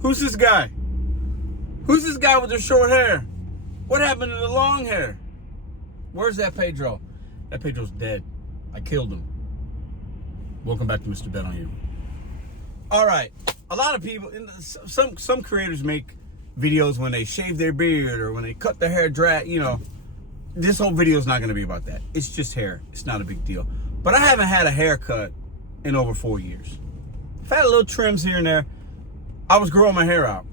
Who's this guy? Who's this guy with the short hair? What happened to the long hair? Where's that Pedro? That Pedro's dead. I killed him. Welcome back to Mr.BetonYou. All right. A lot of people, some creators make videos when they shave their beard or when they cut their hair dry. You know, this whole video is not going to be about that. It's just hair. It's not a big deal. But I haven't had a haircut in over 4 years. I've had a little trims here and there. I was growing my hair out.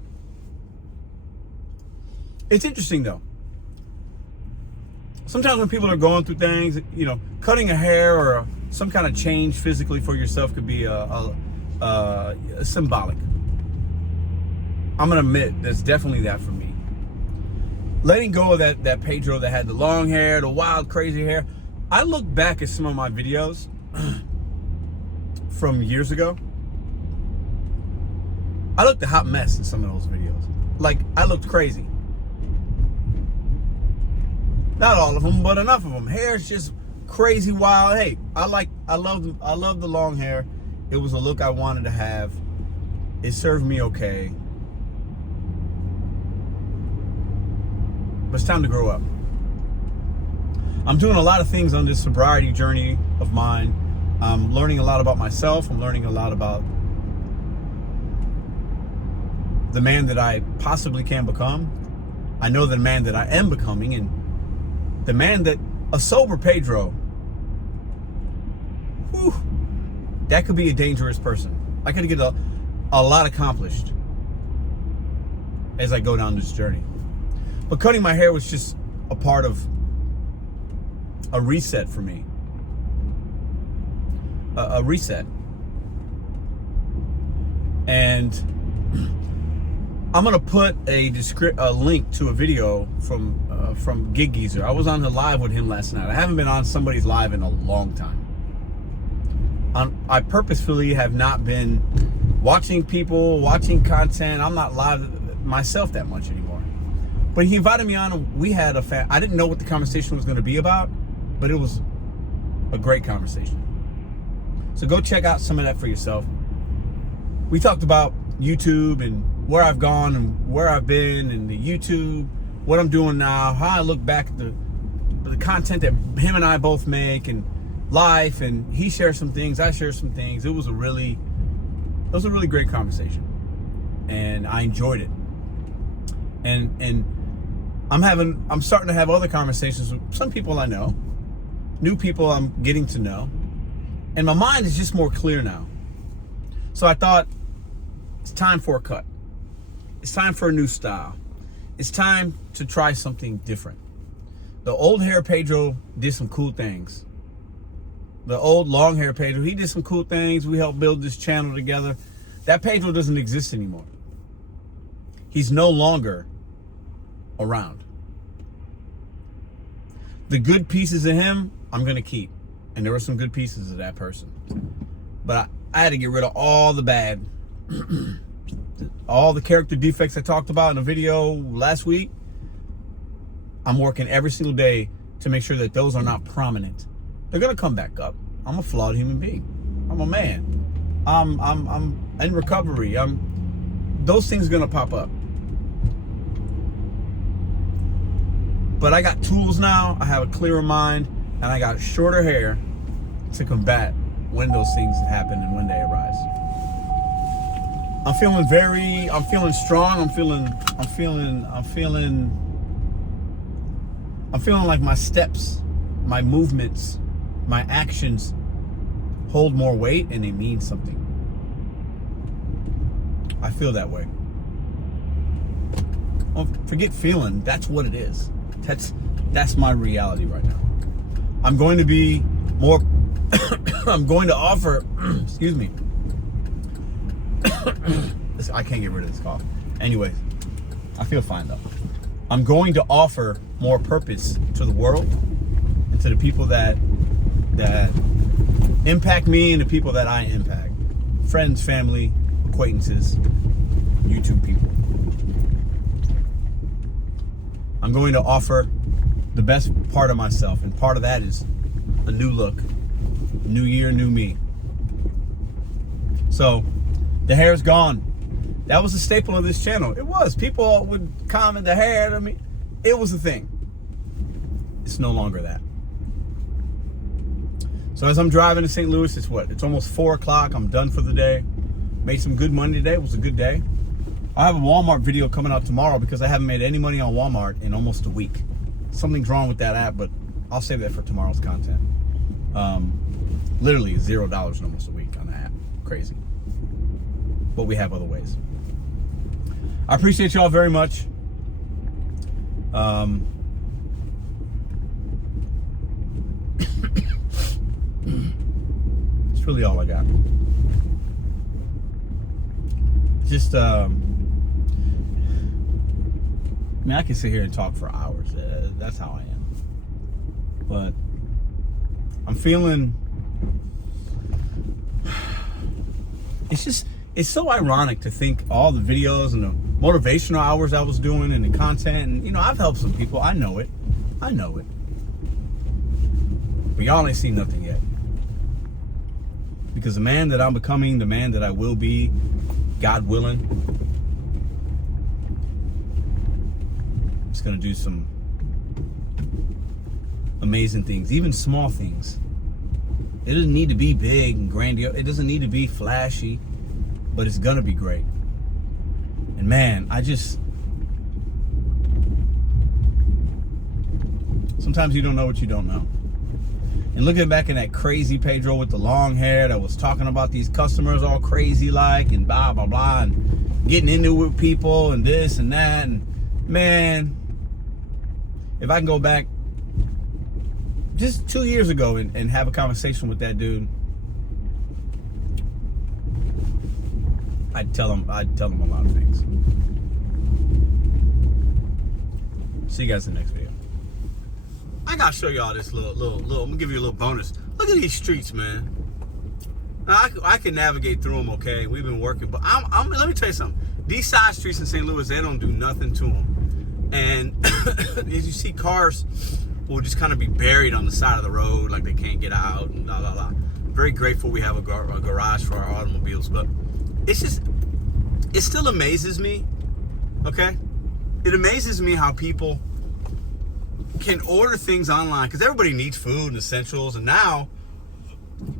It's interesting though. Sometimes when people are going through things, you know, cutting a hair or some kind of change physically for yourself could be symbolic. I'm gonna admit that's definitely that for me. Letting go of that Pedro that had the long hair, the wild, crazy hair. I look back at some of my videos from years ago. I looked a hot mess in some of those videos. Like, I looked crazy. Not all of them, but enough of them. Hair's just crazy wild. Hey, I love the long hair. It was a look I wanted to have. It served me okay. But it's time to grow up. I'm doing a lot of things on this sobriety journey of mine. I'm learning a lot about myself. I'm learning a lot about the man that I possibly can become. I know the man that I am becoming, and the man that a sober Pedro, whew, that could be a dangerous person. I could get a lot accomplished as I go down this journey. But cutting my hair was just a part of a reset for me. A reset. And I'm gonna put a link to a video from Gig Geezer. I was on the live with him last night. I haven't been on somebody's live in a long time. I purposefully have not been watching people, watching content. I'm not live myself that much anymore. But he invited me on, and we had I didn't know what the conversation was going to be about, but it was a great conversation. So go check out some of that for yourself. We talked about YouTube and where I've gone and where I've been, and the YouTube, what I'm doing now, how I look back at the content that him and I both make, and life, and he shares some things, I share some things. It was a really great conversation, and I enjoyed it. And I'm starting to have other conversations with some people I know, new people I'm getting to know, and my mind is just more clear now. So I thought, it's time for a cut. It's time for a new style. It's time to try something different. The old hair Pedro did some cool things. The old long hair Pedro, he did some cool things. We helped build this channel together. That Pedro doesn't exist anymore. He's no longer around. The good pieces of him, I'm going to keep. And there were some good pieces of that person. But I had to get rid of all the bad. All the character defects I talked about in the video last week. I'm working every single day to make sure that those are not prominent. They're going to come back up. I'm a flawed human being. I'm a man. I'm in recovery. Those things are going to pop up. But I got tools now. I have a clearer mind, and I got shorter hair to combat when those things happen and when they arise. I'm feeling strong. I'm feeling like my steps, my movements, my actions hold more weight, and they mean something. I feel that way. Well, forget feeling. That's what it is. That's my reality right now. I'm going to be more. I'm going to offer. Excuse me. I can't get rid of this cough. Anyways, I feel fine though. I'm going to offer more purpose to the world and to the people that impact me and the people that I impact. Friends, family, acquaintances, YouTube people. I'm going to offer the best part of myself, and part of that is a new look, new year, new me. So the hair's gone. That was a staple of this channel. It was. People would comment the hair. I mean, it was a thing. It's no longer that. So as I'm driving to St. Louis, it's almost 4 o'clock. I'm done for the day. Made some good money today. It was a good day. I have a Walmart video coming out tomorrow because I haven't made any money on Walmart in almost a week. Something's wrong with that app, but I'll save that for tomorrow's content. Literally $0 in almost a week on the app. Crazy. But we have other ways. I appreciate y'all very much. It's really all I got. Just, I mean, I can sit here and talk for hours. That's how I am. But I'm feeling, it's so ironic to think all the videos and the motivational hours I was doing and the content, and you know, I've helped some people. I know it. But y'all ain't seen nothing yet. Because the man that I'm becoming, the man that I will be, God willing, it's gonna do some amazing things, even small things. It doesn't need to be big and grandiose. It doesn't need to be flashy, but it's gonna be great. And man, sometimes you don't know what you don't know. And looking back in that crazy Pedro with the long hair that was talking about these customers all crazy like and blah, blah, blah, and getting into it with people and this and that. And man, if I can go back just 2 years ago and have a conversation with that dude, I'd tell him a lot of things. See you guys in the next video. I gotta show y'all this little. I'm gonna give you a little bonus. Look at these streets, man. Now, I can navigate through them, okay? We've been working, but let me tell you something. These side streets in St. Louis, they don't do nothing to them. And as you see, cars will just kind of be buried on the side of the road, like they can't get out and blah, blah, blah. Very grateful we have a garage for our automobiles, but it still amazes me, okay? It amazes me how people can order things online, because everybody needs food and essentials, and now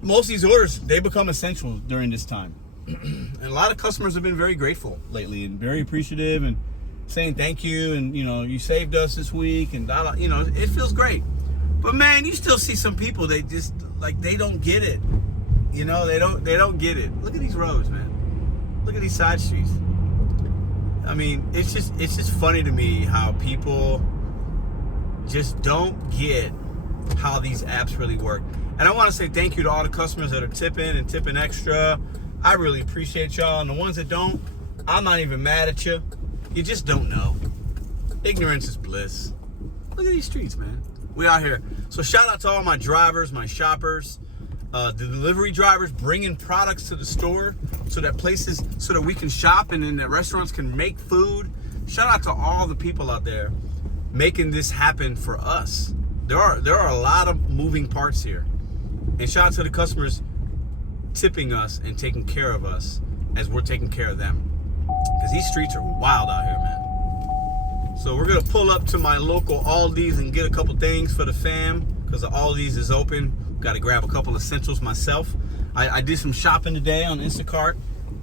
most of these orders, they become essentials during this time. And a lot of customers have been very grateful lately and very appreciative and saying thank you, and you know, you saved us this week, and you know, it feels great. But man, you still see some people, they just like, they don't get it. You know, they don't get it. Look at these roads, man. Look at these side streets. I mean, it's just funny to me how people just don't get how these apps really work. And I want to say thank you to all the customers that are tipping and tipping extra. I really appreciate y'all. And the ones that don't, I'm not even mad at you. You just don't know. Ignorance is bliss. Look at these streets, man. We out here. So shout out to all my drivers, my shoppers, the delivery drivers bringing products to the store so that we can shop and then that restaurants can make food. Shout out to all the people out there making this happen for us. There are a lot of moving parts here. And shout out to the customers tipping us and taking care of us as we're taking care of them. Because these streets are wild out here, man. So we're gonna pull up to my local Aldi's and get a couple things for the fam, because the Aldi's is open. Got to grab a couple essentials myself. I did some shopping today on Instacart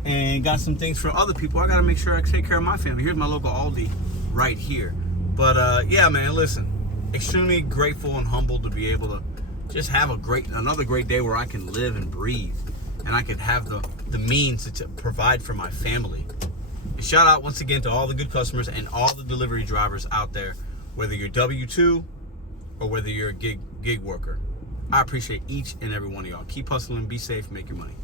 and got some things for other people. I got to make sure I take care of my family. Here's my local Aldi right here. But yeah, man, listen, extremely grateful and humbled to be able to just have another great day where I can live and breathe, and I can have the means to provide for my family. And shout out once again to all the good customers and all the delivery drivers out there, whether you're W-2 or whether you're a gig worker. I appreciate each and every one of y'all. Keep hustling, be safe, make your money.